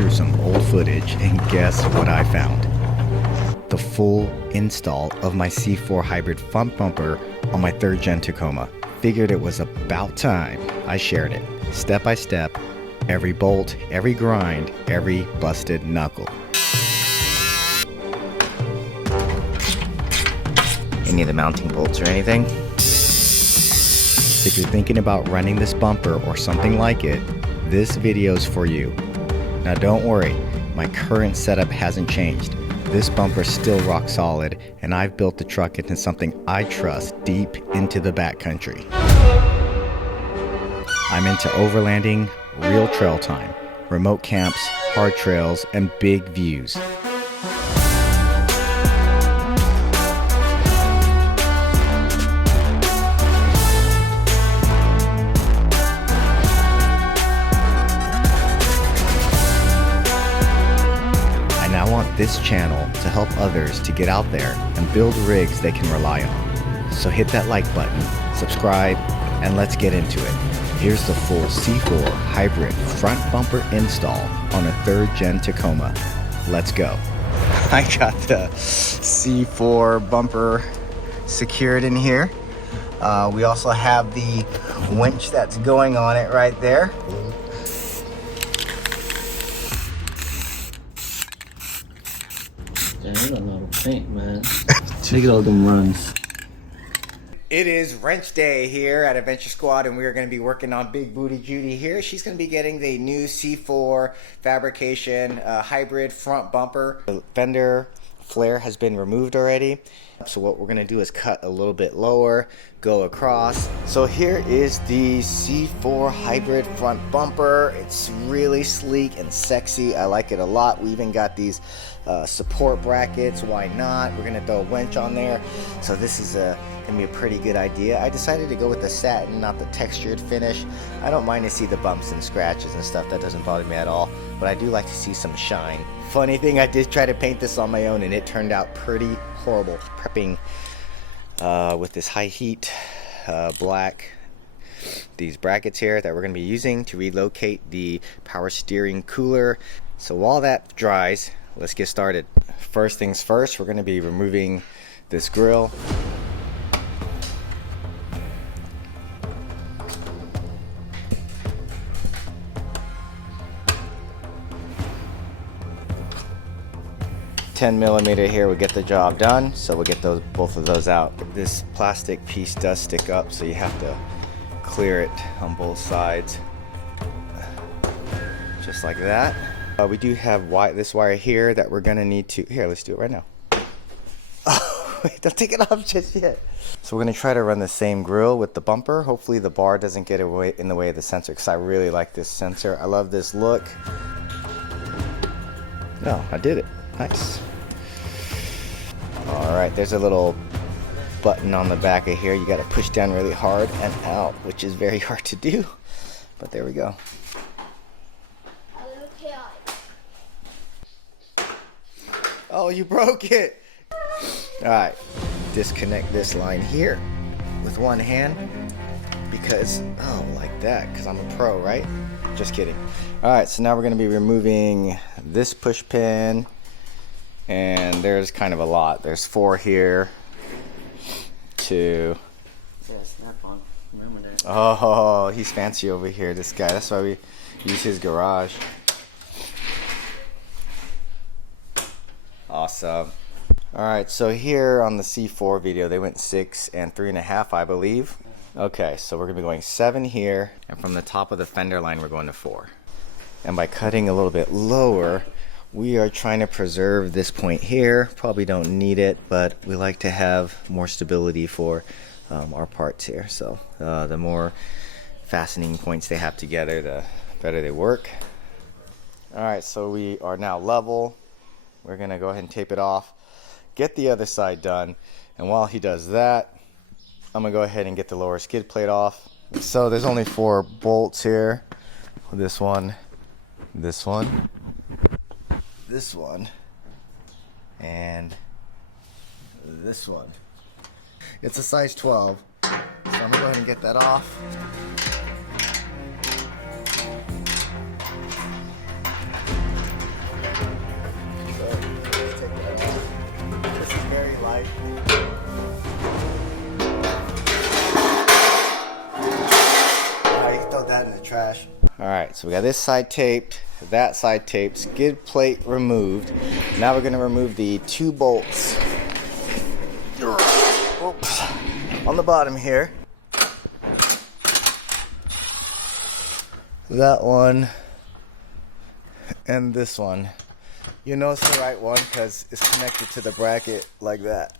through some old footage, and guess what I found? The full install of my C4 hybrid front bumper on my 3rd Gen Tacoma. Figured it was about time I shared it, step by step, every bolt, every grind, every busted knuckle. Any of the mounting bolts or anything? If you're thinking about running this bumper or something like it, this video's for you. Now don't worry, my current setup hasn't changed. This bumper's still rock solid, and I've built the truck into something I trust deep into the backcountry. I'm into overlanding, real trail time, remote camps, hard trails, and big views. I want this channel to help others to get out there and build rigs they can rely on. So hit that like button, subscribe, and let's get into it. Here's the full C4 hybrid front bumper install on a 3rd Gen Tacoma. Let's go. I got the C4 bumper secured in here. We also have the winch that's going on it right there. Damn, you don't know how to paint, man. Look at all them runs. It is wrench day here at Adventure Squad, and we are going to be working on Big Booty Judy here. She's going to be getting the new C4 Fabrication hybrid front bumper. The fender flare has been removed already. So what we're going to do is cut a little bit lower, go across. So here is the C4 hybrid front bumper. It's really sleek and sexy. I like it a lot. We even got these support brackets. Why not? We're going to throw a winch on there. So this is gonna be a pretty good idea. I decided to go with the satin, not the textured finish. I don't mind to see the bumps and scratches and stuff. That doesn't bother me at all. But I do like to see some shine. Funny thing, I did try to paint this on my own and it turned out pretty horrible. Prepping with this high heat black, these brackets here that we're going to be using to relocate the power steering cooler. So while that dries, let's get started. First things first, we're going to be removing this grill. $10mm here will get the job done, so we'll get both of those out. This plastic piece does stick up, so you have to clear it on both sides, just like that. We do have this wire here that we're gonna need to. Here, let's do it right now. Oh, wait, don't take it off just yet. So we're gonna try to run the same grill with the bumper. Hopefully the bar doesn't get in the way of the sensor, because I really like this sensor. I love this look. No, I did it. Nice. Alright, there's a little button on the back of here. You got to push down really hard and out, which is very hard to do. But there we go. Oh, you broke it! Alright, disconnect this line here with one hand. Because, oh, like that, because I'm a pro, right? Just kidding. Alright, so now we're going to be removing this push pin. And there's kind of a lot. There's 4 here. 2. Yeah, snap-on. Remember that. Oh, he's fancy over here, this guy. That's why we use his garage. Awesome. Alright, so here on the C4 video, they went 6 and 3.5, I believe. Okay, so we're going to be going 7 here. And from the top of the fender line, we're going to 4. And by cutting a little bit lower, we are trying to preserve this point here. Probably don't need it, but we like to have more stability for our parts here. So the more fastening points they have together, the better they work. Alright, so we are now level. We're going to go ahead and tape it off, get the other side done, and while he does that, I'm going to go ahead and get the lower skid plate off. So there's only 4 bolts here. This one, this one, this one, and this one. It's a size 12, so I'm gonna go ahead and get that off. the trash. All right, so we got this side taped, that side taped, skid plate removed. Now we're gonna remove the 2 bolts. Oops. On the bottom here. That one and this one. You know it's the right one because it's connected to the bracket like that.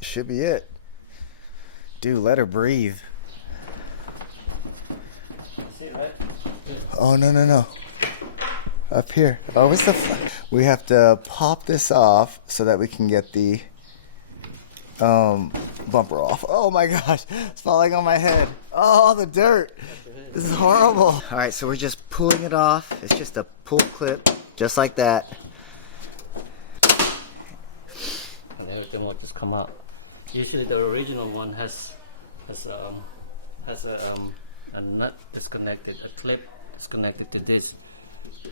Should be it. Dude, let her breathe. Oh, no. Up here. Oh, what's the we have to pop this off so that we can get the bumper off. Oh my gosh, it's falling on my head. Oh, the dirt. This is horrible. All right, so we're just pulling it off. It's just a pull clip, just like that. And everything will just come out. Usually the original one has a nut disconnected, a clip disconnected to this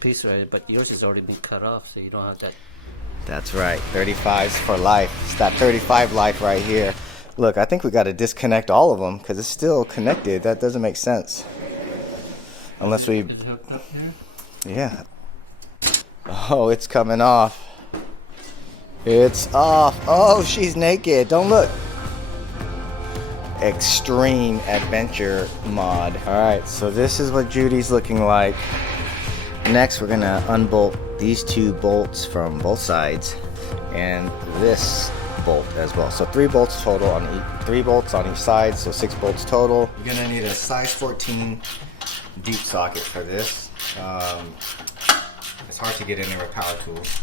piece right, but yours has already been cut off, so you don't have that. That's right, 35s for life. It's that 35 life right here. Look, I think we got to disconnect all of them because it's still connected. That doesn't make sense. Unless we... Is it hooked up here? Yeah. Oh, it's coming off. It's off. Oh, she's naked. Don't look. Extreme adventure mod. All right, so this is what Judy's looking like. Next, we're gonna unbolt these 2 bolts from both sides and this bolt as well. So 3 bolts total on 3 bolts on each side, so 6 bolts total. You're gonna need a size 14 deep socket for this. It's hard to get in there with power tools.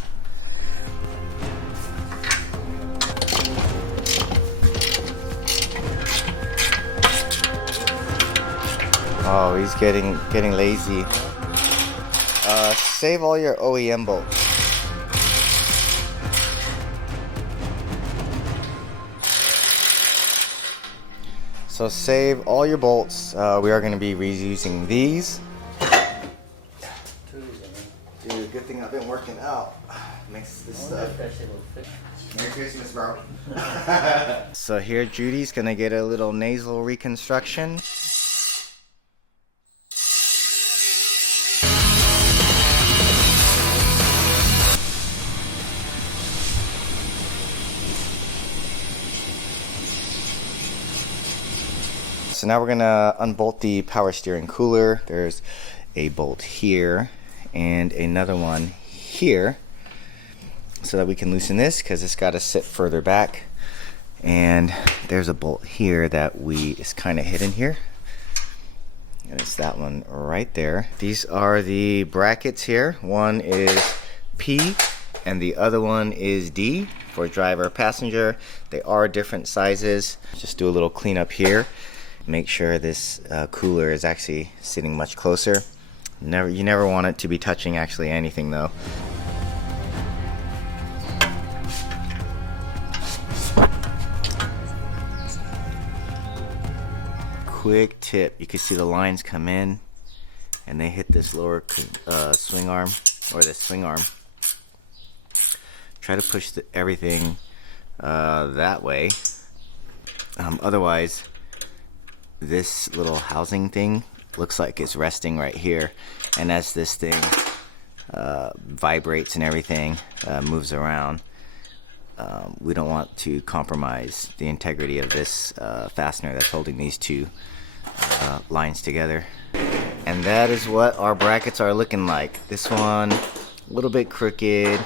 Oh, he's getting lazy. Save all your OEM bolts. So save all your bolts. We are going to be reusing these. Dude, good thing I've been working out. Makes this stuff. Merry Christmas, bro. So here Judy's going to get a little nasal reconstruction. So now we're gonna unbolt the power steering cooler. There's a bolt here and another one here so that we can loosen this because it's got to sit further back. And there's a bolt here that is kind of hidden here. And it's that one right there. These are the brackets here. One is P and the other one is D for driver passenger. They are different sizes. Just do a little cleanup here. Make sure this cooler is actually sitting much closer. You never want it to be touching actually anything though. Quick tip, you can see the lines come in and they hit this lower swing arm or the swing arm. Try to push everything that way. Otherwise, this little housing thing looks like it's resting right here, and as this thing vibrates and everything moves around, we don't want to compromise the integrity of this fastener that's holding these 2 lines together. And that is what our brackets are looking like. This one a little bit crooked,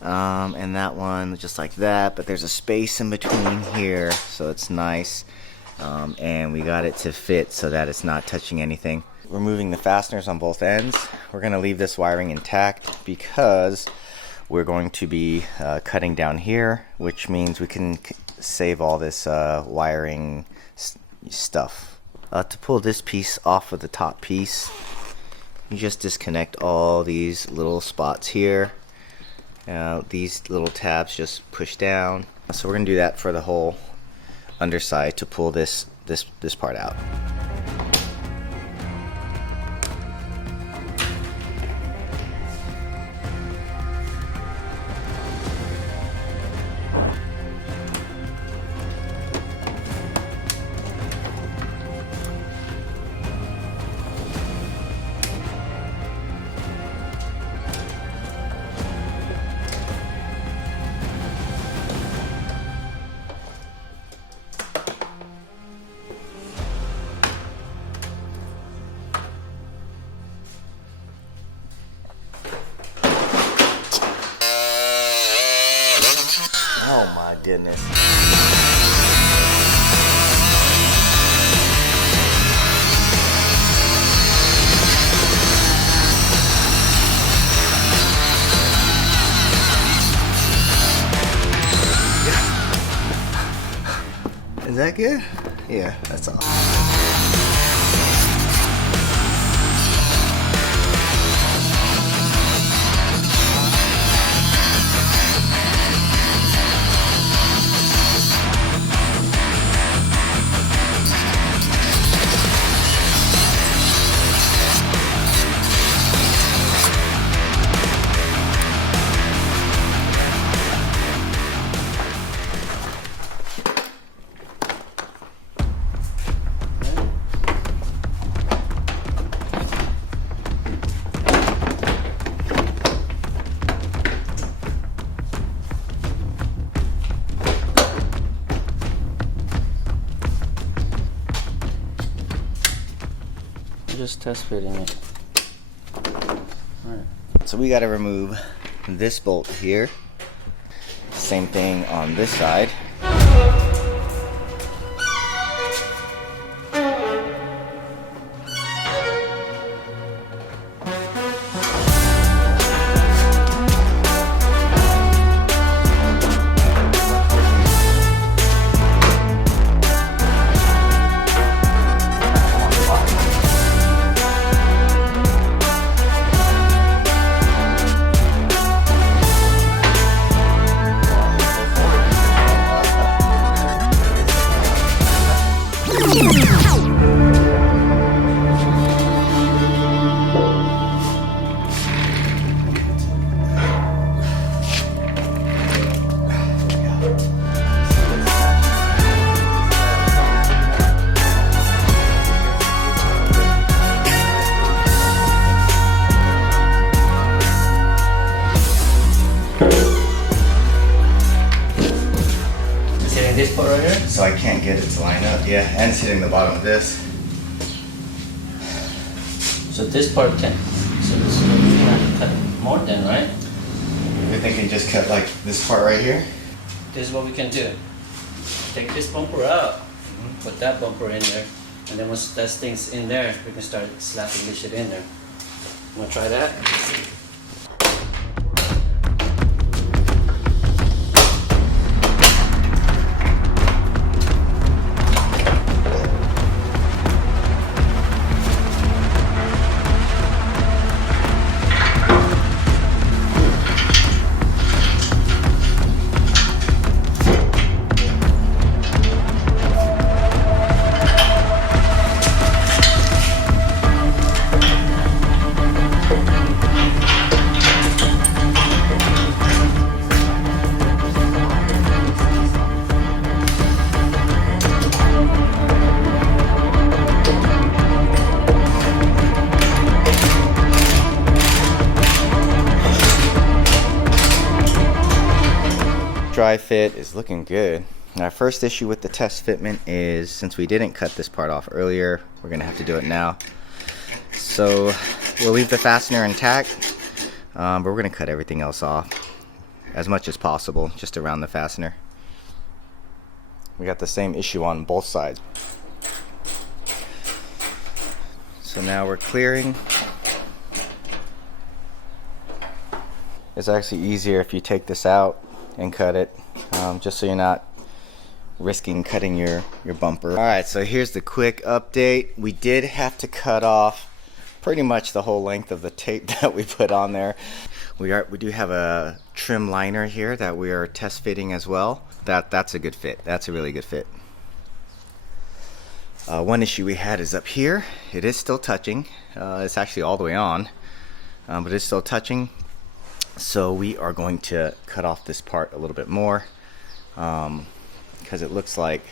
and that one just like that, but there's a space in between here, so it's nice. And we got it to fit so that it's not touching anything. Removing the fasteners on both ends. We're going to leave this wiring intact because we're going to be cutting down here, which means we can save all this wiring stuff. To pull this piece off of the top piece, you just disconnect all these little spots here. These little tabs just push down. So we're going to do that for the whole underside to pull this part out. Oh my goodness. Is that good? Yeah, that's all. Just test fitting it. Alright. So we got to remove this bolt here. Same thing on this side. This part right here? So I can't get it to line up. Yeah, and it's hitting the bottom of this. So this part can. So this is we have to cut more than, right? You're thinking just cut like this part right here? This is what we can do. Take this bumper out, put that bumper in there, and then once that thing's in there, we can start slapping this shit in there. Wanna try that? Dry fit is looking good. Our first issue with the test fitment is, since we didn't cut this part off earlier, we're gonna have to do it now. So we'll leave the fastener intact, but we're gonna cut everything else off as much as possible, just around the fastener. We got the same issue on both sides. So now we're clearing. It's actually easier if you take this out and cut it, just so you're not risking cutting your bumper. Alright, so here's the quick update. We did have to cut off pretty much the whole length of the tape that we put on there. We do have a trim liner here that we are test fitting as well. That's a good fit. That's a really good fit. One issue we had is up here. It is still touching. It's actually all the way on, but it's still touching. So we are going to cut off this part a little bit more, because it looks like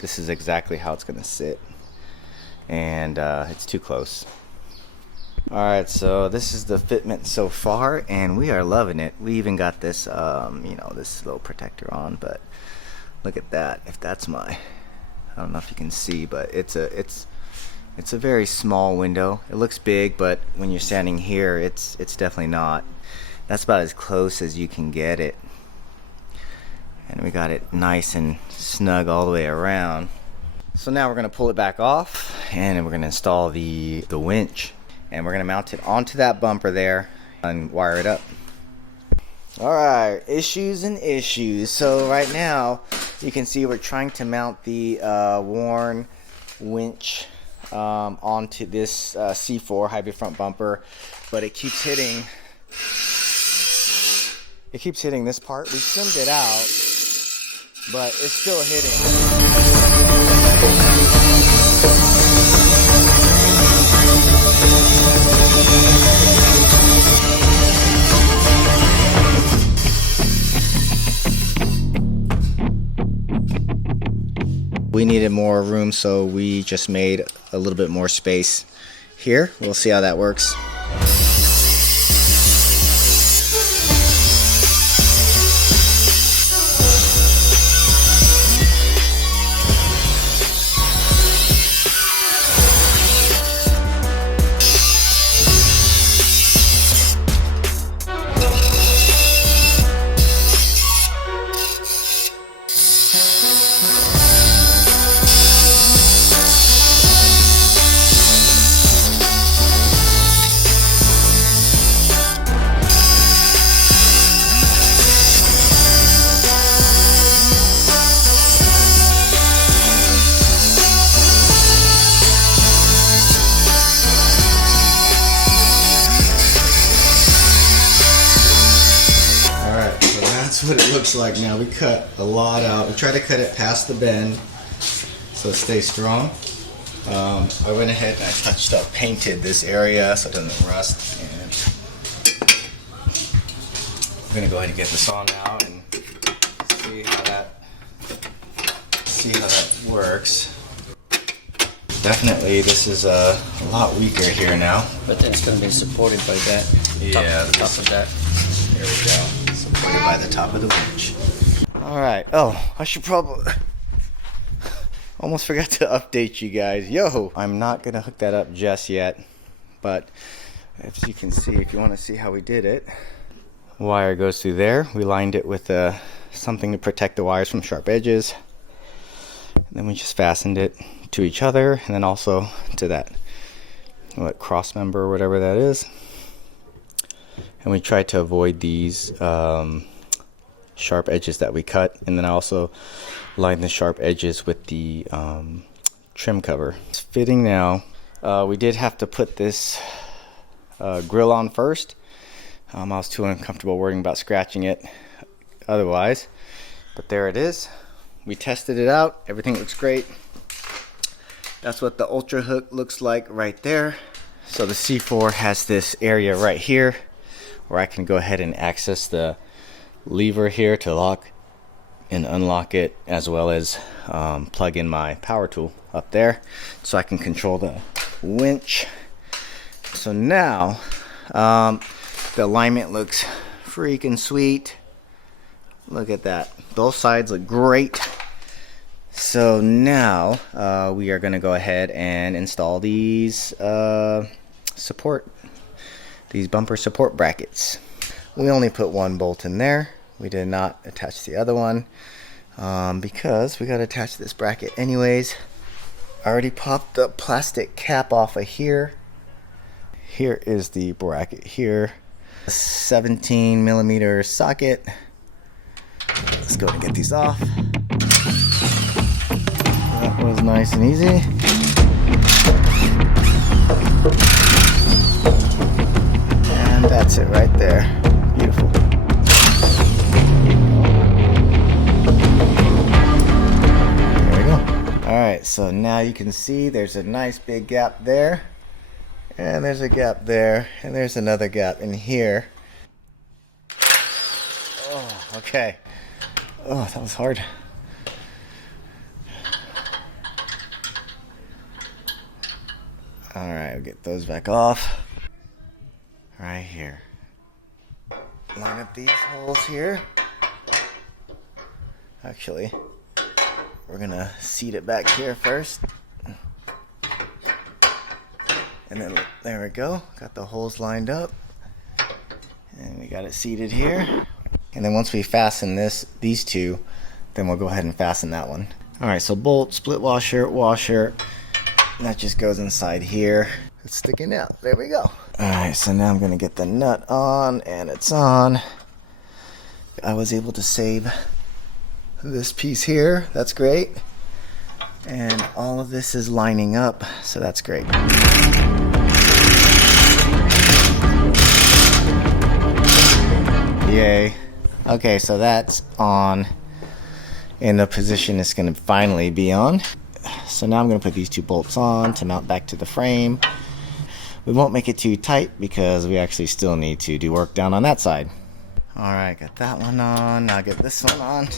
this is exactly how it's going to sit, and it's too close. Alright, so this is the fitment so far, and we are loving it. We even got this, you know, this little protector on, but look at that. If that's I don't know if you can see, but it's a very small window. It looks big, but when you're standing here, it's definitely not. That's about as close as you can get it. And we got it nice and snug all the way around. So now we're gonna pull it back off and we're gonna install the winch. And we're gonna mount it onto that bumper there and wire it up. All right, issues and issues. So right now, you can see we're trying to mount the worn winch onto this C4 hybrid front bumper, but it keeps hitting this part. We trimmed it out, but it's still hitting. We needed more room, so we just made a little bit more space here. We'll see how that works. That's what it looks like now. We cut a lot out. We try to cut it past the bend so it stays strong. I went ahead and I touched up, painted this area so it doesn't rust. And I'm gonna go ahead and get this on now and see how that works. Definitely, this is a lot weaker here now. But then it's going to be supported by that. Yeah, top of that. There we go. Supported by the top of the winch. All right. Oh, I should probably almost forgot to update you guys. Yo, I'm not gonna hook that up just yet, but as you can see, if you want to see how we did it, wire goes through there. We lined it with something to protect the wires from sharp edges. And then we just fastened it to each other, and then also to that cross member or whatever that is. And we tried to avoid these sharp edges that we cut, and then I also lined the sharp edges with the trim cover. It's fitting now. We did have to put this grill on first. I was too uncomfortable worrying about scratching it otherwise, but there it is. We tested it out. Everything looks great. That's what the Ultra Hook looks like right there. So the C4 has this area right here where I can go ahead and access the lever here to lock and unlock it, as well as plug in my power tool up there so I can control the winch. So now the alignment looks freaking sweet. Look at that. Both sides look great. So now we are going to go ahead and install these these bumper support brackets. We only put one bolt in there. We did not attach the other one because we got to attach this bracket anyways. I already popped the plastic cap off of here. Here is the bracket here. A 17mm socket. Let's go and get these off. That was nice and easy. And that's it right there. Beautiful. There we go. Alright, so now you can see there's a nice big gap there. And there's a gap there. And there's another gap in here. Oh, okay. Oh, that was hard. Alright, we'll get those back off. Right here. Line up these holes here. Actually, we're gonna seat it back here first. And then there we go. Got the holes lined up. And we got it seated here. And then once we fasten these two then we'll go ahead and fasten that one. All right, so bolt, split washer, washer. That just goes inside here. It's sticking out. There we go. All right, so now I'm gonna get the nut on, and it's on. I was able to save this piece here. That's great. And all of this is lining up, so that's great. Yay. Okay, so that's on in the position it's going to finally be on. So now I'm going to put these two bolts on to mount back to the frame. We won't make it too tight because we actually still need to do work down on that side. All right, got that one on. Now get this one on.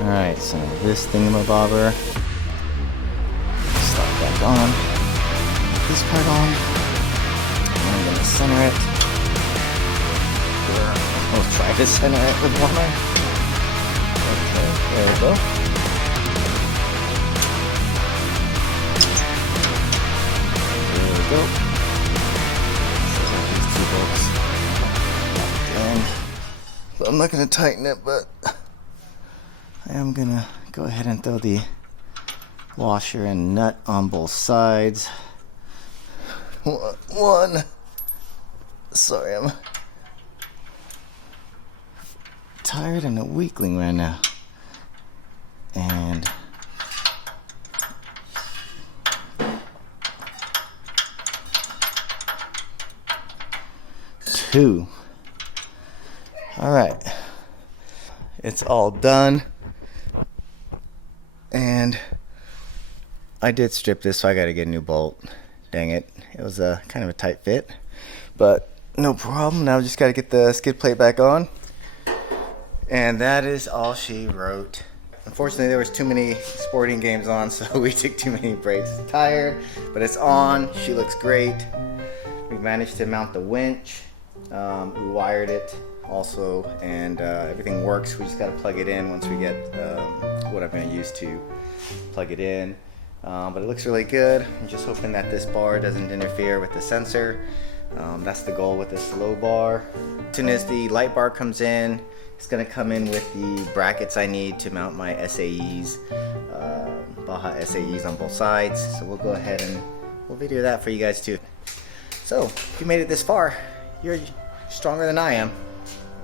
Alright, so this thingamabobber, slide back on, this part on, and I'm going to center it. We'll try to center it with one eye. Okay, there we go. There we go. These two bolts. And so I'm not going to tighten it, but I am gonna go ahead and throw the washer and nut on both sides. One. Sorry, I'm tired and a weakling right now. And two. All right, it's all done. And I did strip this, so I gotta get a new bolt. Dang it. It was a kind of a tight fit, but no problem. Now I just gotta get the skid plate back on. And that is all she wrote. Unfortunately, there was too many sporting games on, so we took too many breaks. Tired, but it's on. She looks great. We managed to mount the winch. We wired it also, and everything works. We just gotta plug it in once we get what I'm going to use to plug it in, but it looks really good. I'm just hoping that this bar doesn't interfere with the sensor. That's the goal with this low bar. As soon as the light bar comes in, it's going to come in with the brackets I need to mount my SAEs, Baja SAEs on both sides. So we'll go ahead and we'll video that for you guys too. So if you made it this far, you're stronger than I am.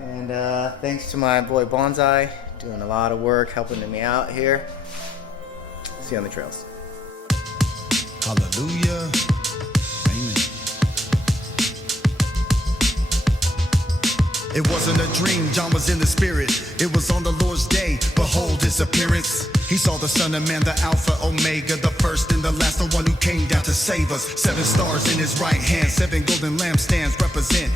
And thanks to my boy Bonsai, doing a lot of work, helping me out here. See you on the trails. Hallelujah. Amen. It wasn't a dream, John was in the spirit. It was on the Lord's day, behold his appearance. He saw the Son of Man, the Alpha, Omega, the first and the last, the one who came down to save us. 7 stars in his right hand, 7 golden lampstands represent